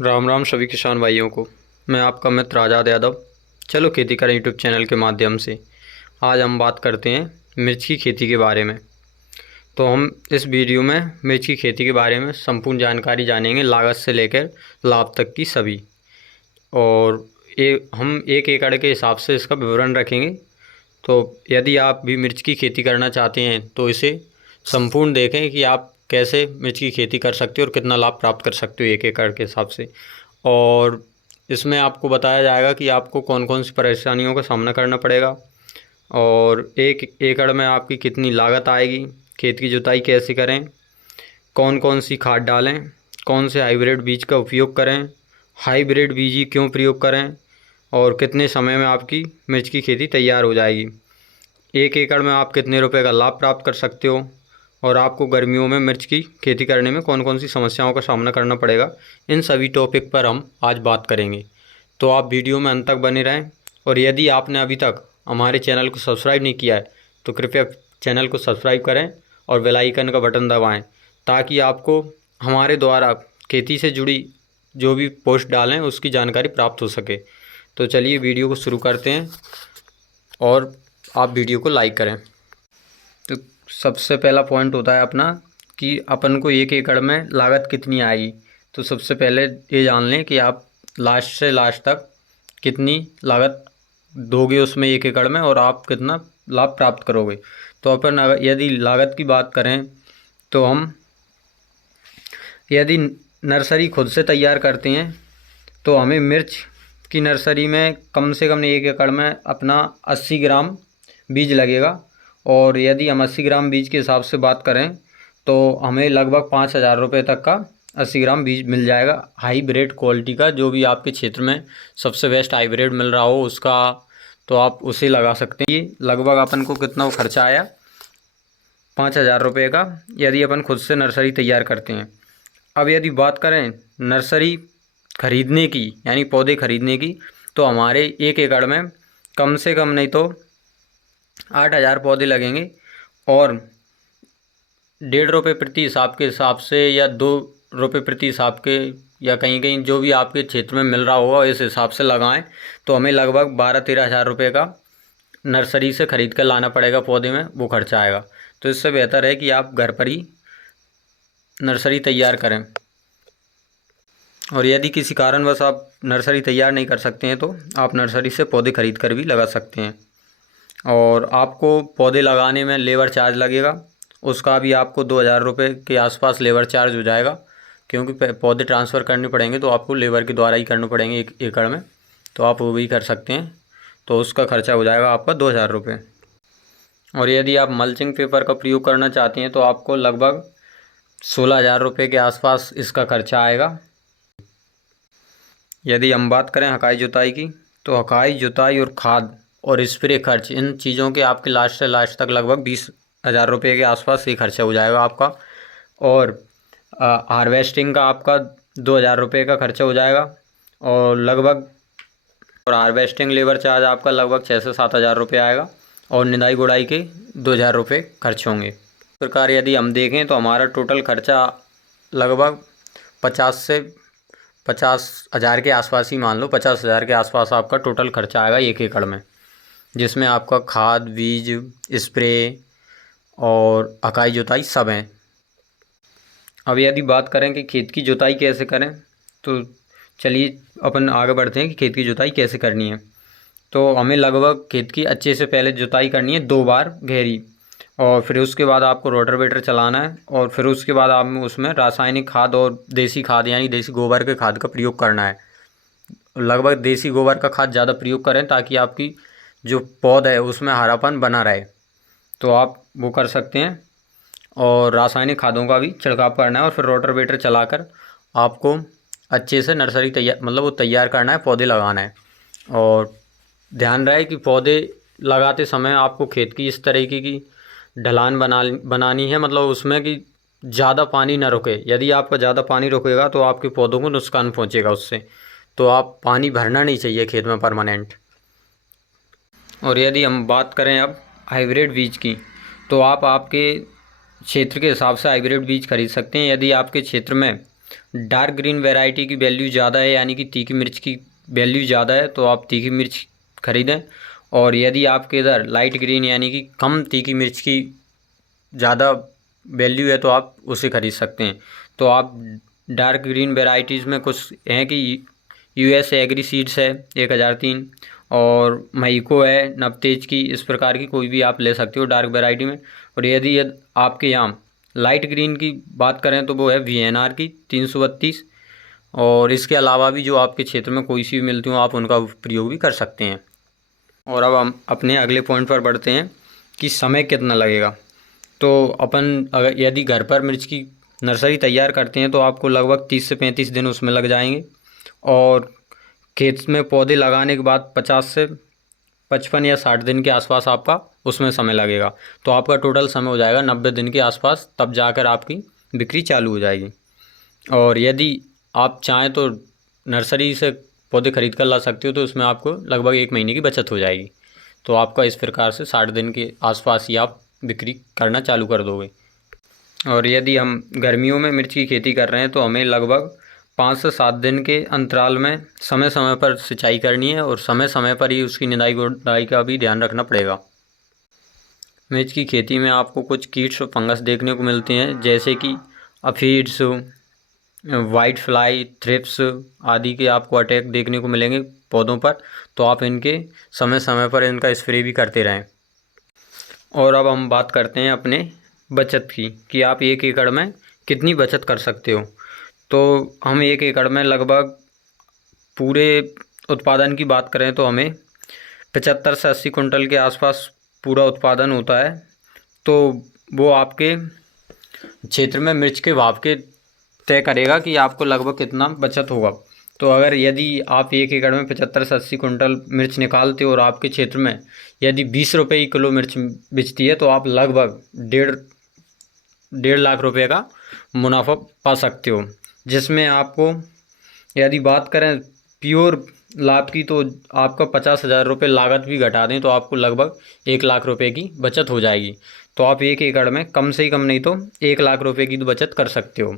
राम राम सभी किसान भाइयों को। मैं आपका मित्र आज़ाद यादव। चलो खेती करें यूट्यूब चैनल के माध्यम से आज हम बात करते हैं मिर्च की खेती के बारे में। तो हम इस वीडियो में मिर्च की खेती के बारे में संपूर्ण जानकारी जानेंगे, लागत से लेकर लाभ तक की सभी। और हम 1 एकड़ के हिसाब से इसका विवरण रखेंगे। तो यदि आप भी मिर्च की खेती करना चाहते हैं तो इसे संपूर्ण देखें कि आप कैसे मिर्च की खेती कर सकते हो और कितना लाभ प्राप्त कर सकते हो 1 एकड़ के हिसाब से। और इसमें आपको बताया जाएगा कि आपको कौन कौन सी परेशानियों का सामना करना पड़ेगा और 1 एकड़ में आपकी कितनी लागत आएगी, खेत की जुताई कैसे करें, कौन कौन सी खाद डालें, कौन से हाइब्रिड बीज का उपयोग करें, हाइब्रिड बीज ही क्यों प्रयोग करें और कितने समय में आपकी मिर्च की खेती तैयार हो जाएगी। 1 एकड़ में आप कितने रुपए का लाभ प्राप्त कर सकते हो और आपको गर्मियों में मिर्च की खेती करने में कौन कौन सी समस्याओं का सामना करना पड़ेगा, इन सभी टॉपिक पर हम आज बात करेंगे। तो आप वीडियो में अंत तक बने रहें। और यदि आपने अभी तक हमारे चैनल को सब्सक्राइब नहीं किया है तो कृपया चैनल को सब्सक्राइब करें और बेल आइकन का बटन दबाएं ताकि आपको हमारे द्वारा खेती से जुड़ी जो भी पोस्ट डालें उसकी जानकारी प्राप्त हो सके। तो चलिए वीडियो को शुरू करते हैं और आप वीडियो को लाइक करें। तो सबसे पहला पॉइंट होता है अपना कि अपन को 1 एकड़ में लागत कितनी आएगी। तो सबसे पहले ये जान लें कि आप लास्ट से लास्ट तक कितनी लागत दोगे उसमें 1 एकड़ में और आप कितना लाभ प्राप्त करोगे। तो अपन यदि लागत की बात करें तो हम यदि नर्सरी खुद से तैयार करते हैं तो हमें मिर्च की नर्सरी में कम से कम 1 एकड़ में अपना 80 ग्राम बीज लगेगा। और यदि हम 80 ग्राम बीज के हिसाब से बात करें तो हमें लगभग 5,000 रुपये तक का 80 ग्राम बीज मिल जाएगा हाईब्रिड क्वालिटी का, जो भी आपके क्षेत्र में सबसे बेस्ट हाईब्रिड मिल रहा हो उसका, तो आप उसे लगा सकते हैं। ये लगभग अपन को कितना खर्चा आया, 5,000 रुपये का, यदि अपन खुद से नर्सरी तैयार करते हैं। अब यदि बात करें नर्सरी खरीदने की यानी पौधे खरीदने की तो हमारे 1 एकड़ में कम से कम नहीं तो 8,000 पौधे लगेंगे और 1.5 रुपये प्रति हिसाब के हिसाब से या 2 रुपये प्रति हिसाब के या कहीं कहीं जो भी आपके क्षेत्र में मिल रहा होगा इस हिसाब से लगाएं तो हमें लगभग 12-13 हज़ार रुपये का नर्सरी से ख़रीद कर लाना पड़ेगा, पौधे में वो खर्चा आएगा। तो इससे बेहतर है कि आप घर पर ही नर्सरी तैयार करें। और यदि किसी कारणवश आप नर्सरी तैयार नहीं कर सकते हैं तो आप नर्सरी से पौधे खरीद कर भी लगा सकते हैं। और आपको पौधे लगाने में लेबर चार्ज लगेगा, उसका भी आपको 2,000 रुपये के आसपास लेबर चार्ज हो जाएगा, क्योंकि पौधे ट्रांसफ़र करने पड़ेंगे तो आपको लेबर के द्वारा ही करने पड़ेंगे 1 एकड़ में, तो आप वो भी कर सकते हैं। तो उसका खर्चा हो जाएगा आपका 2,000 रुपये। और यदि आप मल्चिंग पेपर का प्रयोग करना चाहते हैं तो आपको लगभग 16,000 रुपये के आसपास इसका खर्चा आएगा। यदि हम बात करें हकाई जुताई की तो हकाई जुताई और खाद और स्प्रे खर्च, इन चीज़ों के आपके लास्ट से लास्ट तक लगभग 20,000 रुपये के आसपास ये खर्चा हो जाएगा आपका। और हार्वेस्टिंग का आपका 2,000 रुपये का खर्चा हो जाएगा और लगभग, और हार्वेस्टिंग लेबर चार्ज आपका लगभग 6 से 7,000 रुपये आएगा और निदाई गुड़ाई के 2,000 रुपये खर्च होंगे। इस प्रकार यदि हम देखें तो हमारा टोटल खर्चा लगभग 50,000 के आसपास ही मान लो, 50,000 के आसपास आपका टोटल खर्चा आएगा 1 एकड़ में, जिसमें आपका खाद, बीज, स्प्रे और हकाई जुताई सब हैं। अब यदि बात करें कि खेत की जुताई कैसे करें तो चलिए अपन आगे बढ़ते हैं कि खेत की जुताई कैसे करनी है। तो हमें लगभग खेत की अच्छे से पहले जुताई करनी है 2 बार गहरी, और फिर उसके बाद आपको रोटावेटर चलाना है और फिर उसके बाद आप उसमें रासायनिक खाद और देसी खाद यानी देसी गोबर के खाद का प्रयोग करना है। लगभग देसी गोबर का खाद ज़्यादा प्रयोग करें ताकि आपकी जो पौधा है उसमें हरापन बना रहे, तो आप वो कर सकते हैं। और रासायनिक खादों का भी छिड़काव करना है और फिर रोटावेटर चलाकर आपको अच्छे से नर्सरी तैयार मतलब वो तैयार करना है, पौधे लगाना है। और ध्यान रहे कि पौधे लगाते समय आपको खेत की इस तरीके की ढलान बनानी है, मतलब उसमें कि ज़्यादा पानी ना रुके। यदि आपका ज़्यादा पानी रुकेगा तो आपके पौधों को नुकसान पहुंचेगा उससे, तो आप पानी भरना नहीं चाहिए खेत में परमानेंट। और यदि हम बात करें अब हाइब्रिड बीज की तो आप आपके क्षेत्र के हिसाब से हाइब्रिड बीज खरीद सकते हैं। यदि आपके क्षेत्र में डार्क ग्रीन वैरायटी की वैल्यू ज़्यादा है, यानी कि तीखी मिर्च की वैल्यू ज़्यादा है, तो आप तीखी मिर्च ख़रीदें। और यदि आपके इधर लाइट ग्रीन यानी कि कम तीखी मिर्च की ज़्यादा वैल्यू है तो आप उसे ख़रीद सकते हैं। तो आप डार्क ग्रीन वैराइटीज़ में कुछ हैं कि यूएस एग्री सीड्स है 1003, और मईको है नवतेज की, इस प्रकार की कोई भी आप ले सकते हो डार्क वैरायटी में। और यदि आपके यहाँ लाइट ग्रीन की बात करें तो वो है वीएनआर की 332। और इसके अलावा भी जो आपके क्षेत्र में कोई सी भी मिलती हो आप उनका प्रयोग भी कर सकते हैं। और अब हम अपने अगले पॉइंट पर बढ़ते हैं कि समय कितना लगेगा। तो अपन अगर यदि घर पर मिर्च की नर्सरी तैयार करते हैं तो आपको लगभग 30 से 35 दिन उसमें लग जाएंगे। और खेत में पौधे लगाने के बाद 50 से 55 या 60 दिन के आसपास आपका उसमें समय लगेगा। तो आपका टोटल समय हो जाएगा 90 दिन के आसपास, तब जाकर आपकी बिक्री चालू हो जाएगी। और यदि आप चाहें तो नर्सरी से पौधे खरीद कर ला सकते हो, तो उसमें आपको लगभग 1 महीने की बचत हो जाएगी। तो आपका इस प्रकार से 60 दिन के आसपास ही आप बिक्री करना चालू कर दोगे। और यदि हम गर्मियों में मिर्च की खेती कर रहे हैं तो हमें लगभग 5 से 7 दिन के अंतराल में समय समय पर सिंचाई करनी है, और समय समय पर ही उसकी निदाई गुड़ाई का भी ध्यान रखना पड़ेगा। मिर्च की खेती में आपको कुछ कीट्स और फंगस देखने को मिलते हैं, जैसे कि अफीड्स, वाइट फ्लाई, थ्रिप्स आदि के आपको अटैक देखने को मिलेंगे पौधों पर। तो आप इनके समय समय पर इनका स्प्रे भी करते रहें। और अब हम बात करते हैं अपने बचत की कि आप 1 एकड़ में कितनी बचत कर सकते हो। तो हम 1 एकड़ में लगभग पूरे उत्पादन की बात करें तो हमें 75 से 80 कुंटल के आसपास पूरा उत्पादन होता है। तो वो आपके क्षेत्र में मिर्च के भाव के तय करेगा कि आपको लगभग कितना बचत होगा। तो अगर यदि आप 1 एकड़ में 75 से 80 कुंटल मिर्च निकालते हो और आपके क्षेत्र में यदि 20 रुपये किलो मिर्च बिचती है, तो आप लगभग डेढ़ लाख रुपए का मुनाफा पा सकते हो। जिसमें आपको यदि बात करें प्योर लाभ की, तो आपका 50,000 रुपये लागत भी घटा दें तो आपको लगभग 1 लाख रुपए की बचत हो जाएगी। तो आप 1 एकड़ में कम से ही कम नहीं तो 1 लाख रुपए की तो बचत कर सकते हो।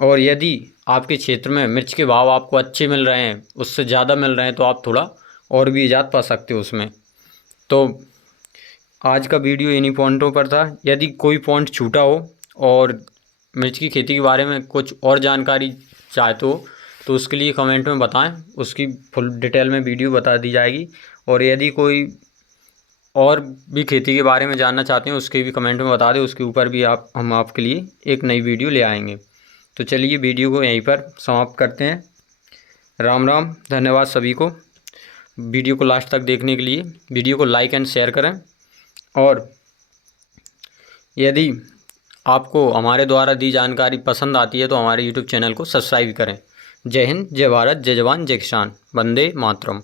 और यदि आपके क्षेत्र में मिर्च के भाव आपको अच्छे मिल रहे हैं, उससे ज़्यादा मिल रहे हैं, तो आप थोड़ा और भी इजात पा सकते हो उसमें। तो आज का वीडियो इन्हीं पॉइंटों पर था। यदि कोई पॉइंट छूटा हो और मिर्च की खेती के बारे में कुछ और जानकारी चाहते हो तो उसके लिए कमेंट में बताएं, उसकी फुल डिटेल में वीडियो बता दी जाएगी। और यदि कोई और भी खेती के बारे में जानना चाहते हैं उसके भी कमेंट में बता दें, उसके ऊपर भी हम आपके लिए एक नई वीडियो ले आएंगे। तो चलिए वीडियो को यहीं पर समाप्त करते हैं। राम राम, धन्यवाद सभी को वीडियो को लास्ट तक देखने के लिए। वीडियो को लाइक एंड शेयर करें, और यदि आपको हमारे द्वारा दी जानकारी पसंद आती है तो हमारे यूट्यूब चैनल को सब्सक्राइब करें। जय हिंद, जय भारत, जय जवान, जय किसान, वंदे मातरम।